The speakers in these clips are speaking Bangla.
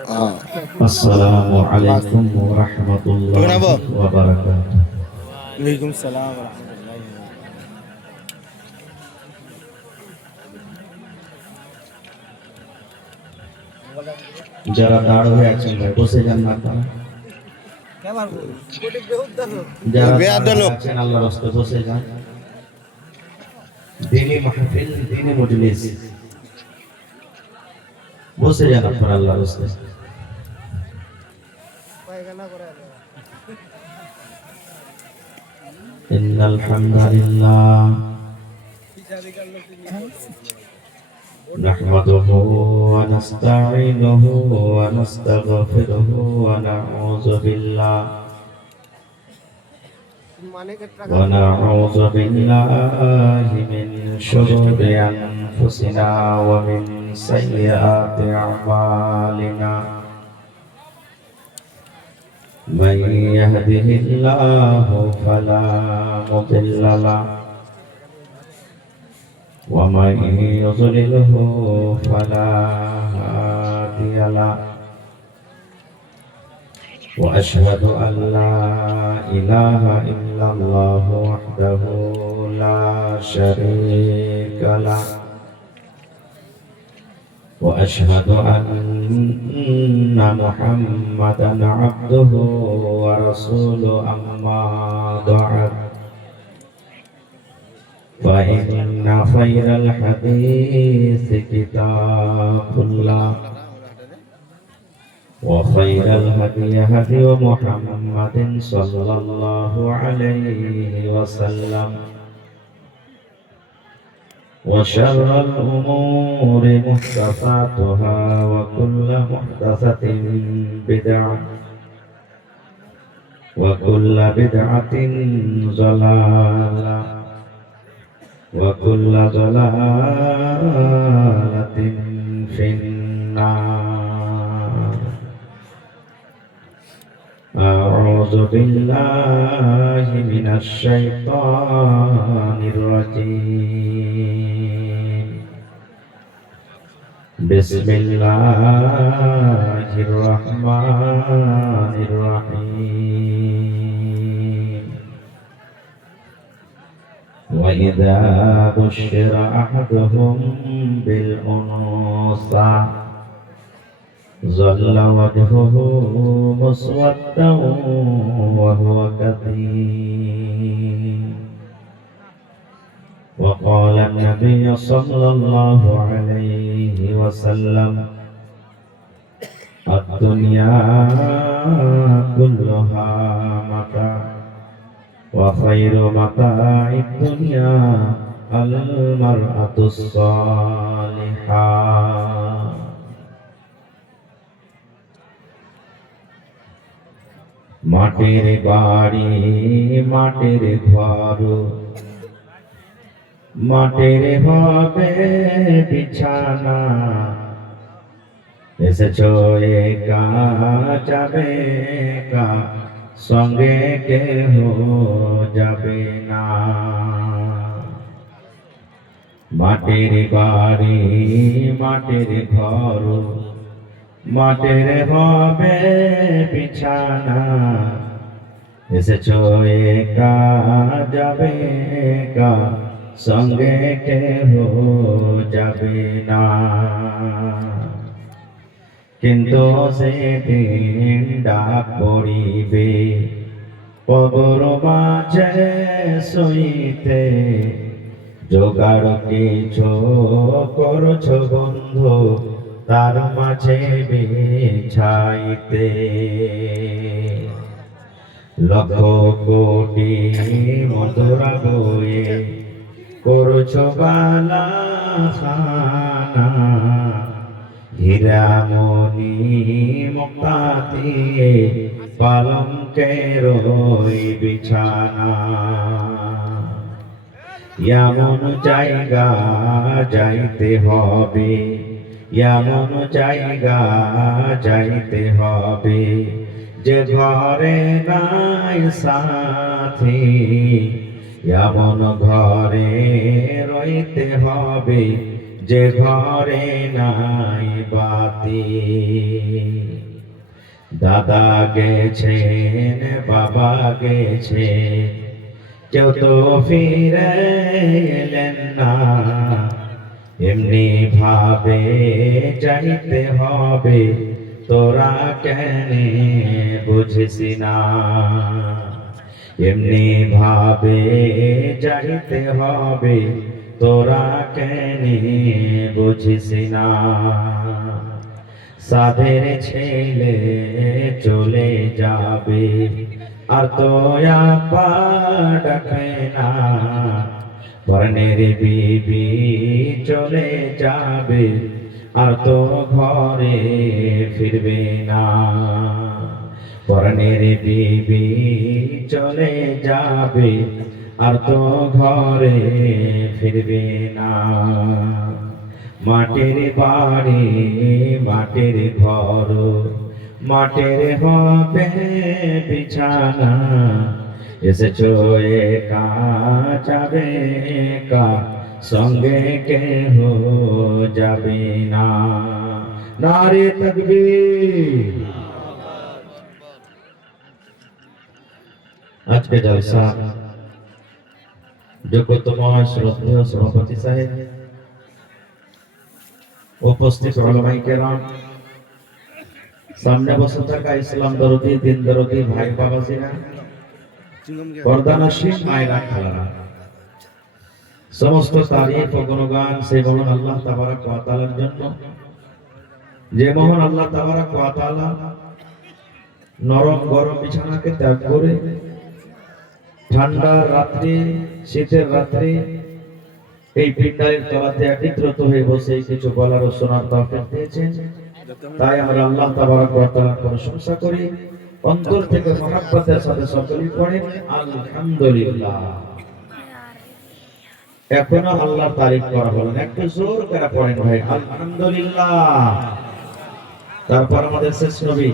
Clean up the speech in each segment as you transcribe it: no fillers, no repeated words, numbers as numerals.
আসসালামু আলাইকুম ওয়া রাহমাতুল্লাহি ওয়া বারাকাতুহু। ওয়ালাইকুম সালাম ওয়া রাহমাতুল্লাহি ওয়া বারাকাতুহু। যারা দাঁড় হয়ে আছেন ভাই বসে যান না আপনারা। যারা দাঁড় হয়ে আছেন আল্লাহর রাস্তে বসে যান। দ্বীনি মাহফিল, দ্বীনি মজলিস, বসে যান আপনারা আল্লাহর রাস্তে। ইন্নাল হামদালিল্লাহ নাহমাদুহু ওয়া নাস্তাঈনুহু ওয়া নাস্তাগফিরুহু ওয়া নাউযু বিল্লাহি ونعوذ بالله من شرور أنفسنا ومن سيئات أعمالنا من يهده الله فلا مضل له ومن يضلله فلا هادي له وأشهد أن لا إله إلا الله وحده لا شريك له وأشهد أن محمدا عبده ورسوله أما بعد فإن خير الحديث كتاب الله وخير الهدي هدي محمد صلى الله عليه وسلم وشر الأمور محدثاتها وكل محدثة بدعة وكل بدعة ضلالة وكل ضلالة في النار. أعوذ بالله من الشيطان الرجيم. بسم الله الرحمن الرحيم. وإذا بشر أحدهم بالأنثى ظل وجهه مسودا وهو كظيم. وقال النبي صلى الله عليه وسلم الدنيا كلها متاع وخير متاع الدنيا المرأة الصالحة. মাটির বাড়ি মাটির ঘর মাটির হবে বিছানা এসেছো একা যাবে একা সঙ্গে কেহ যাবে না। মাটির বাড়ি মাটির ঘর মাটির হবে বিছানা এসেছো একা যাবে একা সঙ্গে কেহ যাবে না। কিন্তু সেদিন ডাক পড়িবে কবর মাঝে সইতে জোগাড় কিছু করছো বন্ধু তার মাঝে বিছাইতে। লক্ষ কোটি মধুরা বয়ে করছো বালা খানা হীরামণি মুক্তা দিয়ে পালঙ্কের বিছানা। এমন জায়গা যাইতে হবে এমন জায়গা যাইতে হবে যে ঘরে নাই সাথী এমন ঘরে রইতে হবে যে ঘরে নাই বাতি। দাদা গেছেন বাবা গেছে কেউ তো ফিরে এলেন না এমনি ভাবে যাইতে হবে তোরা কেন বুঝিস না এমনি ভাবে যাইতে হবে তোরা কেন বুঝিস না সাধের ছেলে চলে যাবে আর তো আপা ডাকে না পরনের বিবি চলে যাবে আর তো ঘরে ফিরবে না পরনের বিবি চলে যাবে আর তো ঘরে ফিরবে না মাটির বাড়ি মাটির ঘর মাটির হবে বিছানা এসেছো একা যাবে একা সঙ্গে কেহ যাবে না নারে তাকবীর আজকে জলসা যোগ্যতম শ্রদ্ধেয় সভাপতি সাহেব উপস্থিত উলামায়ে কেরাম সামনে বসে থাকা ইসলাম দরদি দিন দরদি ভাই বাবাজিরা পর্দানশীন মায়েরা খালারা সমস্ত তারিফ ও গুণগান সেই মহান আল্লাহ তাবারক ওয়া তাআলার জন্য যে মহান আল্লাহ তাবারক ওয়া তাআলা নরম গরম বিছানাকে ত্যাগ করে ঠান্ডার রাত্রি শীতের রাত্রি এই পিণ্ডারের তলাতে একত্রিত হয়ে বসে কিছু বলার ও শোনার তৌফিক দিয়েছেন তাই আমরা আল্লাহ তাবারক ওয়া তাআলার প্রশংসা করি অন্তর থেকে মহব্বতের সাথে সকলেই পড়েন আলহামদুলিল্লাহ এখনো আল্লাহর তারিফ করা হলো একটু জোর করে পড়েন ভাই আলহামদুলিল্লাহ তারপর আমাদের শেষ নবী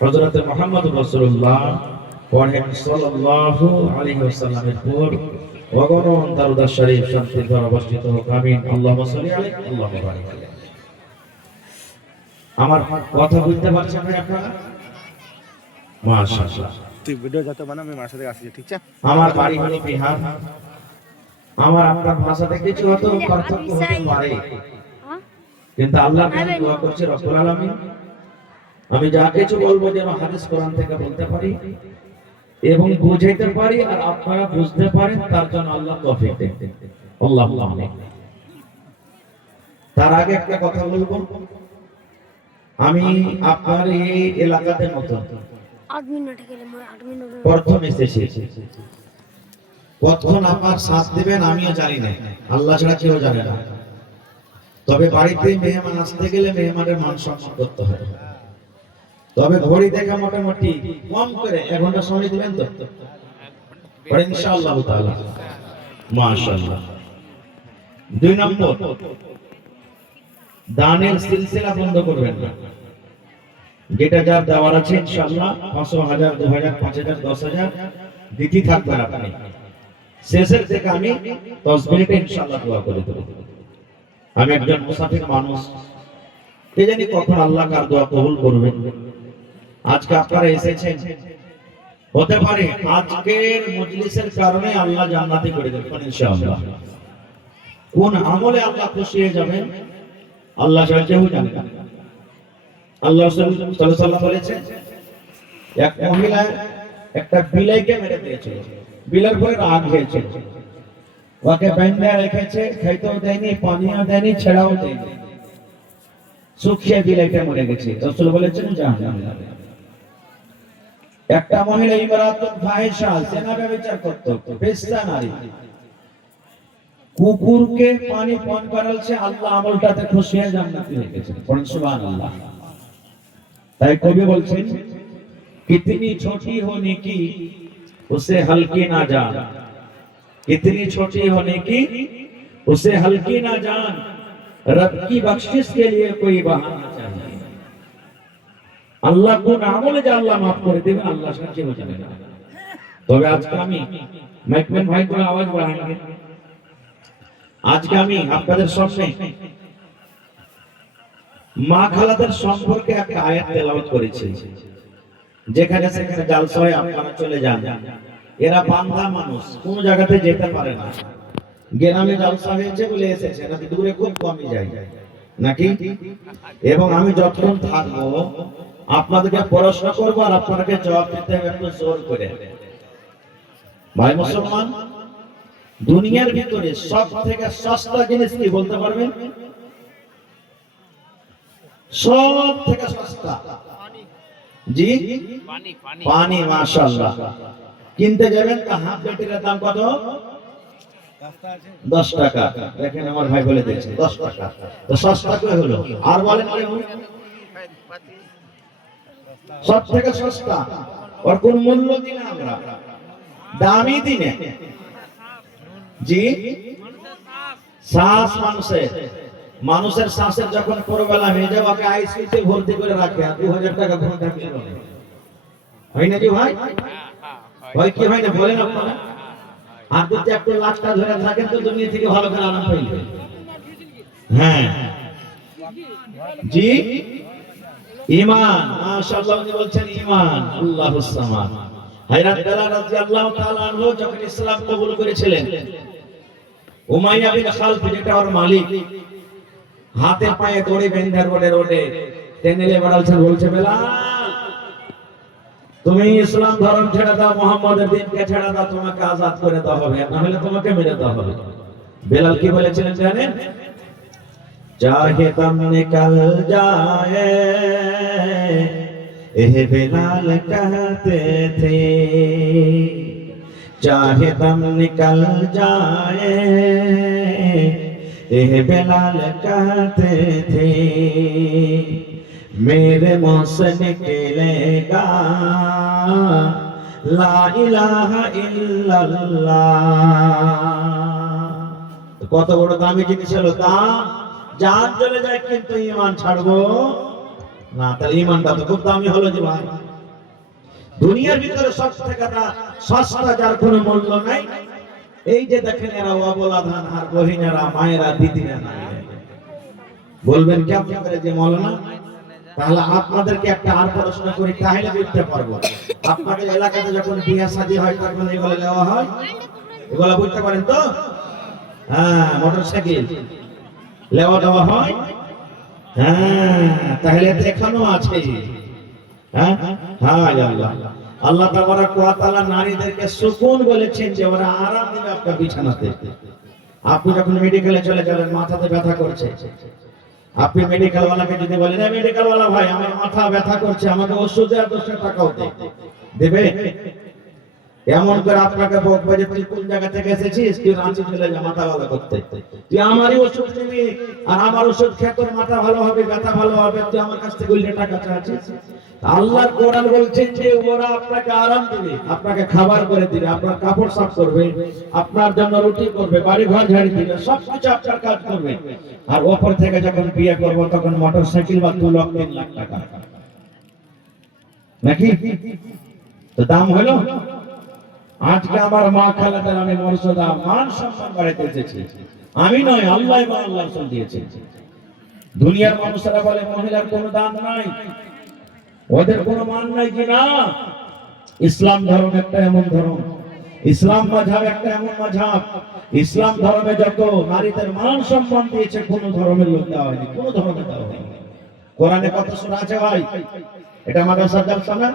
হযরত মুহাম্মদ রাসূলুল্লাহ পড়েন সাল্লাল্লাহু আলাইহি ওয়াসাল্লামের পর অগণন দরুদ শরীফ শান্তির ঘর অবস্থিত হোক আমিন আল্লাহুম্মা সাল্লি আলাইহি আল্লাহুম্মা বারিক আলাইহি আমার কথা বুঝতে পারছেন ভাই আপনারা মাশাআল্লাহ তুই ভিডিও যত বানা আমি মার সাথে আসছি ঠিক আছে আমার বাড়ি হলো বিহার আমার আপনার ভাষাতে কিছু হয়তো পার্থক্য হতে পারে কিন্তু আল্লাহর কাছে দোয়া করছি রব্বুল আলামিন আমি যা কিছু বলবো যেন হাদিস কোরআন থেকে বলতে পারি এবং বুঝাইতে পারি আর আপনারা বুঝতে পারেন তার জন্য আল্লাহ তৌফিক দেন আল্লাহু আমিন তার আগে একটা কথা বলবো আমি আপনার এই এলাকাতে নতুন 8 মিনিট গেলে 8 মিনিট প্রথম এসেছি কতক্ষণ আপনার সাথ দিবেন আমিও জানি না আল্লাহ ছাড়া কেউ জানে না তবে বাড়িতে মেহমান আসতে গেলে মেহমানের মান সম্মান করতে হয় তবে ঘড়ি দেখা মোটামুটি কম করে 1 ঘন্টা সময় দিবেন তো পরে ইনশাআল্লাহ তাআলা মাশাআল্লাহ 2 নম্বর দানের সিলসিলা বন্ধ করবেন না যেটা যার দেওয়ার আছে ইনশাআল্লাহ 500 1000 2000 5000 10000 দিতে থাকবেন আপনি শেষের থেকে আমি 10 মিনিটে ইনশাআল্লাহ দোয়া করে দেব আমি একজন মুসাফির মানুষ কে জানি কখন আল্লাহ কার দোয়া কবুল করবেন আজকে আপনারা এসেছেন হতে পারে আজকের মজলিসের কারণে আল্লাহ জান্নাতি করে দেবেন ইনশাআল্লাহ কোন আমলে আল্লাহ খুশি হয়ে যাবেন আল্লাহ ছাড়া কেউ জানে না আল্লাহ সাল্লাল্লাহু আলাইহি ওয়াসাল্লাম বলেছেন এক মহিলা একটা বিলাইকে মেরে দিয়েছিল বিলার পরে রাগ হয়েছিল ওকে বাইন্ধে রেখেছে খাইতেও দেয়নি পানিও দেয়নি ছেড়াও দেয়নি শুকিয়ে বিলাইটা মরে গেছে রাসূল বলেছেন জাহান্নামে যাবে একটা মহিলা ইমরাতুল ফাহিশা জেনা ব্যভিচার করত বেশ্যা নারী কুকুরকে পানি পান করালছে আল্লাহ আমলটাতে খুশি হয়ে জান্নাতি হয়ে গেছে পড়ুন সুবহানাল্লাহ তাই কবি বলছেন कितनी छोटी होने की उसे हल्की ना जान कितनी छोटी होने की उसे हल्की ना जान रब की बख्शिश के लिए कोई बहाना चाहिए अल्लाह को আমলে যা আল্লাহ maaf করে দিবেন আল্লাহ সাথে হয়ে যাবে তবে আজকে আমি মাইকম্যান ভাই করে আওয়াজ বাড়াएंगे আজকে আমি আপনাদের সামনে মা খালাদের সম্পর্কে একটা আয়াত তেলাওয়াত করেছি যেখানে সেখানে জালসা হয় আপনারা চলে যান। এরা বান্ধা মানুষ, কোন জায়গাতে যেতে পারে না। গ্রামে জালসা হয়েছে বলে এসেছে, নাকি দূরে খুব কমই যায় নাকি। এবং আমি যতক্ষণ থাকবো আপনাদেরকে প্রশ্ন করবো আর আপনাদেরকে জবাব দিতে হবে একটু জোর করে। ভাই মুসলমান, দুনিয়ার ভিতরে সব থেকে সস্তা জিনিস কি বলতে পারবেন? সব থেকে সস্তা জি পানি। মাশাআল্লাহ। কিনতে যাবেন তা হাফ লিটারের দাম কত? 10 টাকা। দেখেন আমার ভাই বলে দিয়েছে 10 টাকা। তো সস্তা কি হলো? আর বলেন কেন সব থেকে সস্তা? ওর কোন মূল্য দিনা আমরা? দামি দিনে জি। শ্বাস মানুষের শ্বাসের যখন পরবেলা হয়ে যায় ওকে আইসিইউতে ভর্তি করে রাখে, 2000 টাকা ঘন্টা বেতন হয় নাকি ভাই? হয় কি হয় না বলেন আপনারা? আর যদি একটু লাখটা ধরে থাকেন তো দুনিয়া থেকে ভালো করে আরাম পাইলে। হ্যাঁ জি, ঈমান। মাশাআল্লাহ, উনি বলছেন ঈমান। আল্লাহুস সামাদ। হযরত বেলাল রাদিয়াল্লাহু তাআলা আনহু যখন ইসলাম কবুল করেছিলেন, উমাইয়া বিন খালফ যেটা ওর মালিক, হাতে পায়ে দড়ি বেঁধে রোডে টেনেলে বেড়ালছেন, বলছে বেলাল তুমি ইসলাম ধর্ম ছেড়ে দাও, মুহাম্মাদের দ্বীনকে ছেড়ে দাও, তোমাকে আজাদ করে দেওয়া হবে, না হলে তোমাকে মেরে দেওয়া হবে। বেলাল কি বলেছিলেন জানেন? চাহে দম নিকল जाए এ বেলাল कहते थे, चाहे दम निकल जाए ए बेलाल कहते थे, मेरे मुंह से निकलेगा ला इलाहा इल्लल्लाह। কত বড় দামি জিনিস হলো, দাম জান চলে যায় কিন্তু ঈমান ছাড়বো না। তাহলে ঈমানটা তো খুব দামি হলো যে ভাই। দুনিয়ার ভিতরে সব থেকে সস্তা যার কোনো মূল্য নাই, এই যে দেখেন এরা অবলাধান আর বহিনেরা, মায়েরা, দিদিরা নাই। বলবেন কেমন করে যে মৌলানা? তাহলে আপনাদেরকে একটা আর প্রশ্ন করি, তাহলে বুঝতে পারবো। আপনাদের এলাকাতে যখন বিয়ে শাদী হয় তখন এগুলো দেওয়া হয়, এগুলো বুঝতে পারেন তো? হ্যাঁ, মোটরসাইকেল লেওয়া দেওয়া হয়। হ্যাঁ, তাহলে তো এখানেও আছে। হ্যাঁ হ্যাঁ, আল্লাহ আল্লাহ তাবারাক ওয়া তাআলা নারীদেরকে সুকুন বলেছেন যে ওরা আরাম দিবে আপনার বিছানাতে। আপনি যখন মেডিকেলে চলে যাবেন, মাথাতে ব্যথা করছে, আপনি মেডিকেল ওয়ালাকে যদি বলেন, এই মেডিকেল ওয়ালা ভাই আমার মাথা ব্যথা করছে, আমাকে ওষুধে 200 টাকাও দেবে? এমন করে আপনাকে বলবে যে তুই কোন জায়গা থেকে এসেছিস, তুই রাঁচি চলে যা মাথা ভালো করতে, তুই আমারই ওষুধ নিবি আর আমার ওষুধ খেয়ে তোর মাথা ভালো হবে, ব্যথা ভালো হবে, তুই আমার কাছ থেকে উল্টে টাকা চাচ্ছিস। আল্লাহর কোরআন বলছেন যে ওরা আপনাকে আরাম দিবে, আপনাকে খাবার করে দিবে, আপনার কাপড় সাফ করবে, আপনার জন্য রুটি করবে, বাড়ি ঘর ঝাড়ি দিবে, সবকিছু আপনার কাজ করবে। আর ওপর থেকে যখন বিয়ে করবো তখন মোটরসাইকেল বা 2 লাখ 3 লাখ টাকা নাকি? তো দাম হলো। আজকে আমার মা খালাদের আমি মর্যাদা মান সম্মান বাড়াইতে এসেছি, আমি নয়, আল্লাহ এবং আল্লাহ রাসূল দিয়েছে। দুনিয়ার মানুষেরা বলে মহিলার কোনো দাম নাই, ওদের কোনো মান নাই। কি না, ইসলাম ধর্ম একটা এমন ধর্ম, ইসলাম মাযহাব একটা এমন মাযহাব, ইসলাম ধর্মে যত নারীদের মান সম্মান দিয়েছে কোন ধর্মের লোক দেওয়া হয়নি, কোন ধর্মে দেওয়া হয়নি। কোরআনে কত সূরা আছে ভাই? এটা মাদ্রাসার জালসা না?